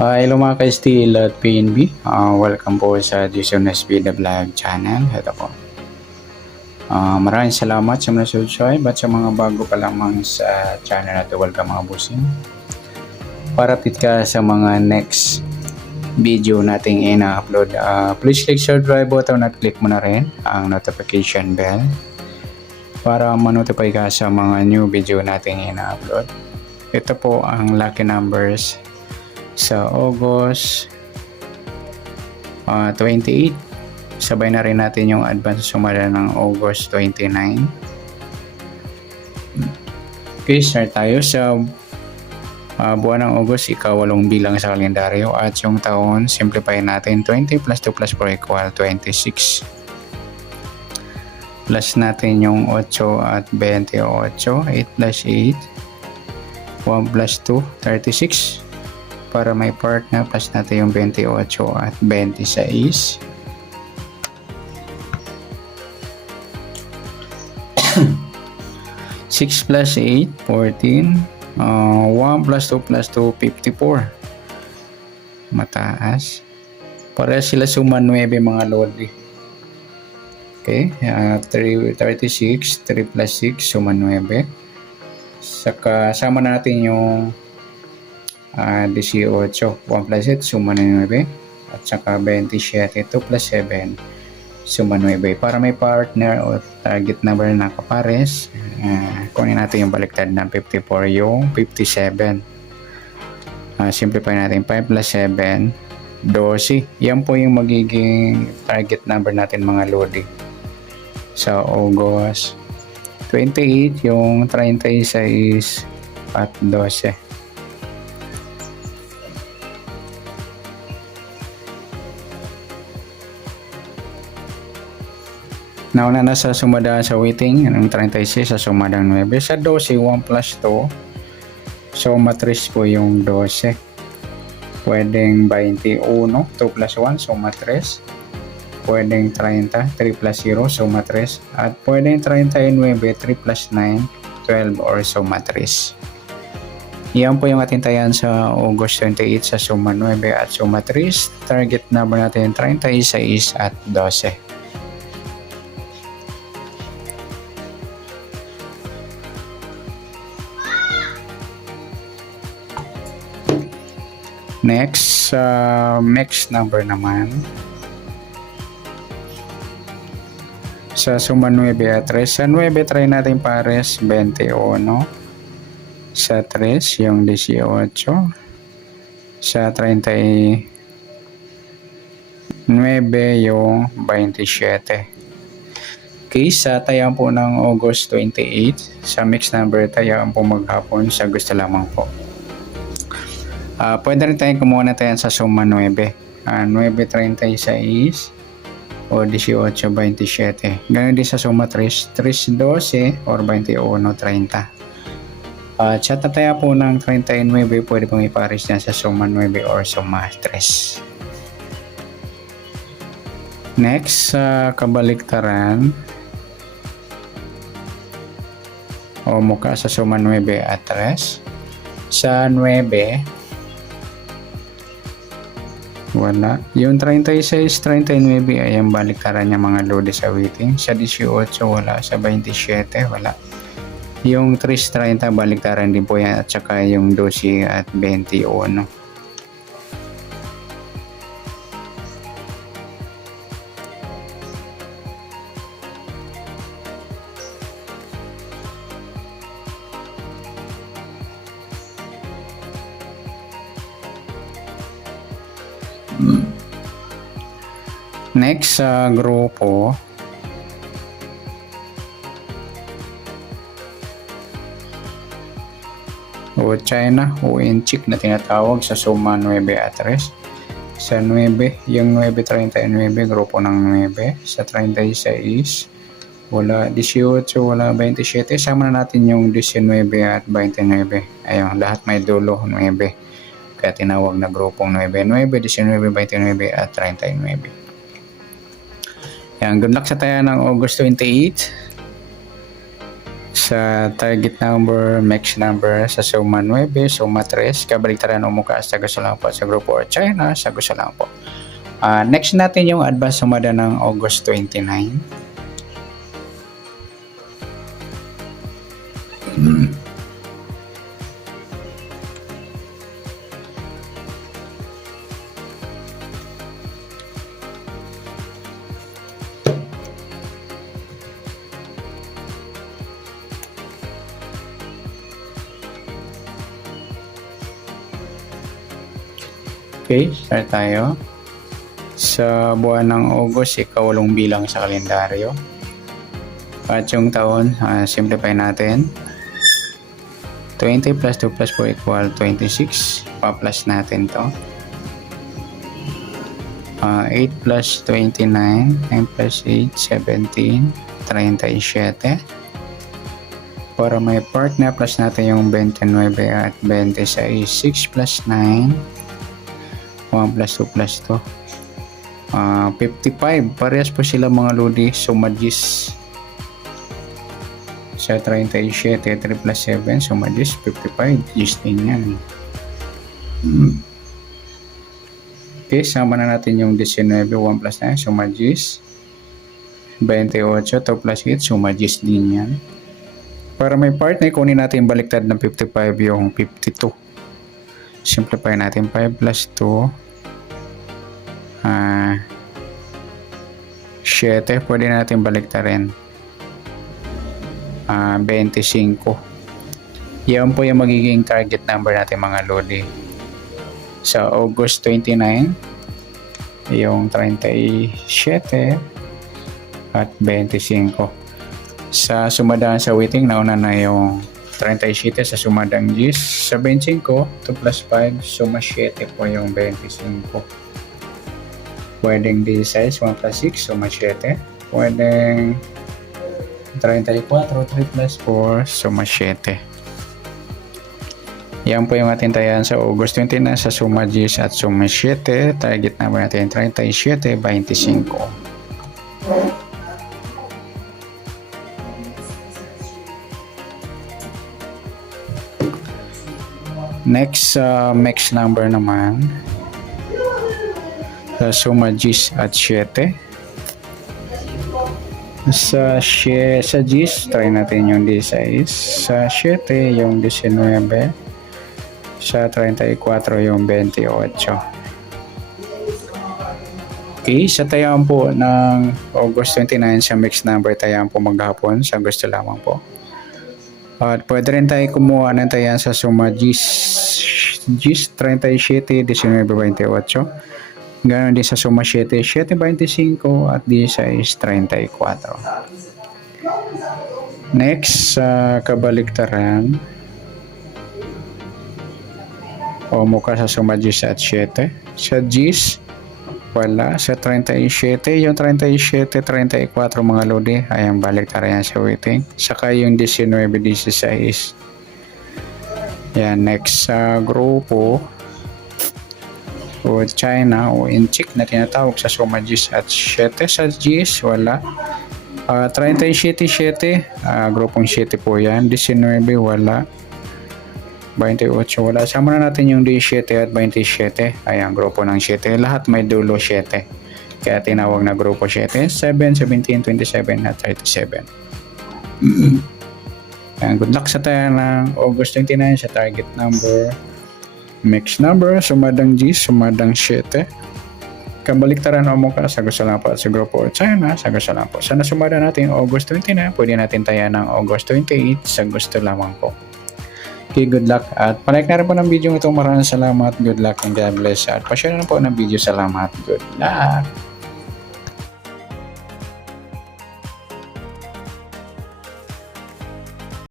Hello mga ka-Steel at PNB. Welcome po sa Jason SB The Vlog channel. Ito po. Maraming salamat sa mga subscribe at sa mga bago pa lamang sa channel na ito. Welcome mga busing. Para update ka sa mga next video nating ina-upload, please click subscribe button at click mo na rin ang notification bell para ma-notify ka sa mga new video nating ina-upload. Ito po ang lucky numbers sa August 28. Sabay na rin natin yung advance sumada ng August 29. Okay, start tayo sa buwan ng August, ika-8 bilang sa kalendaryo, at yung taon simplify natin. 20 plus 2 plus 4 equal 26. Plus natin yung 8 at 28. 8 plus 8, 1 plus 2, 36. Para may part na, plus natin yung 28 at 26. 6 plus 8, 14. 1 plus 2 plus 2, 54. Mataas. Para sila suma 9 mga lodi. Okay, 36, 3 plus 6, suma 9. Saka sama natin yung 18, 1 plus 8, suma 9, at saka 27, 2 plus 7, suma 9. Para may partner o target number na kapares, kunin natin yung baliktad ng 54, yung 57. Simplify natin. 5 plus 7, 12. Yan po yung magiging target number natin mga lodi sa August 28, yung 36 at 12. Nauna na sa sumada sa waiting, ang 36 sa sumadang 9. Sa 12, 1 plus 2. So, matris po yung 12. Pwedeng 21, 2 plus 1, so matris. Pwedeng 30, 3 plus 0, so matris. At pwedeng 39, 3 plus 9, 12 or so matris. Yan po yung atintayan sa August 28 sa suma 9 at suma 3. Target number natin 36 at 12. Next, next number naman. Sa suma 9 at 3. Sa 9, try natin pares 21. Sa 3, yung 18. Sa 39, yung 27. Okay, sa tayaan po ng August 28. Sa mixed number, tayaan po maghapon sa gusto lamang po. Pwede rin tayong kumuha na tayo sa suma 9. 9.36 o 18.27. Ganun din sa suma 3. 3.12 or 21.30. Sa tataya po ng 39, pwede pong ipares niya sa suma 9 or suma 3. Next, kabaliktaran o mukha sa suma 9 at 3. Sa 9, wala. Yung 36, 39 ay ang baliktaran niya mga lodi sa waiting. Sa 18, wala. Sa 27, wala. Yung 3.30, baliktaran din po yan. At saka yung 12 at 21. Next sa grupo, o China o Inchik na tinatawag sa suma 9 at 3. Sa 9, yung 9.39, grupo ng 9. Sa 36, wala. 18, wala. 27, sama na natin yung 19 at 29. Ayun, lahat may dulo 9. Kaya tinawag na grupong 9. 9, 19, 29 at 39. Yan, good luck sa tayo ng August 28. sa target number, mix number, sa suma 9, suma 3, kabaliktaran o muka sa gusto lang po sa grupo or China, sa gusto lang po. Next natin yung advance sumada ng August 29. Okay, start tayo. Sa buwan ng August, ikawalong bilang sa kalendaryo. At yung taon, simplify natin. 20 plus 2 plus 4 equal 26. Pa-plus natin to. 8 plus 29, 9 plus 8, 17, 37. Para may part na plus natin yung 29 at 26. 6 plus 9, 1 plus 2 plus 2. 55. Parehas po sila mga lodi. Sumadis sa 37. 3 plus 7. Sumadis 55. Gis din yan. Okay. Sama na natin yung 19. 1 plus 9. Sumadis 28. 2 plus 8. Sumadis din yan. Para may partner, kunin natin baliktad ng 55 yung 52. Simplify natin 5 plus 2. 7, pwede natin baliktarin. 25. Yan po yung magiging target number natin mga lodi. Sa August 29, yung 37 at 25. Sa sumadaan sa waiting, nauna na yung 37 sa sumadang gis. Sa 25, 2 plus 5, suma 7 po yung 25. Pwedeng 16, 1 plus 6, suma 7. Pwedeng 34, 3 plus 4, suma 7. Yan po yung ating tayan sa August 29 sa suma 10 at suma 7. Target number natin 37, 25. Next, mix number naman. Sa suma 10 at 7. Sa 10, try natin yung 16. Sa 7, yung 19. Sa 34, yung 28. Okay, sa tayaan po ng August 29 sa mix number, tayaan po maghapon sa gusto lamang po. At pwede rin tayo kumuha ng tayaan sa suma 10, 37, 19, 28. Ganon din sa suma 7, 7.25 at 16.34. Next, sa kabaliktaran o mukha sa suma 10 at 7. Sa 10, wala. Sa 37, yung 37, 34 mga lodi, ayan baliktaran yan sa waiting. Saka yung 19, 16. Yan, next sa grupo o China o Inchik na tinatawag sa suma 10 at 7. Sa 10, wala. 37, 7, grupong 7 po yan. 19, wala. 28, wala. Sama na natin yung 17 at 27. Ayan, grupo ng 7. Lahat may dulo 7. Kaya tinawag na grupo 7. 7, 17, 27 at 37. Ayan, good luck sa tayo ng August 29 sa target number. Mix number, sumadang 10, sumadang 7. Kabaliktaran o mukha sa gusto lang po at sa grupo or China, sa gusto lang po. Sana sumada natin August 29, pwede natin tayo ng August 28 sa gusto lamang po. Okay, good luck. At palike na rin po ng video ito. Maraming salamat. Good luck and God bless. At pa-share na po ng video. Salamat. Good luck.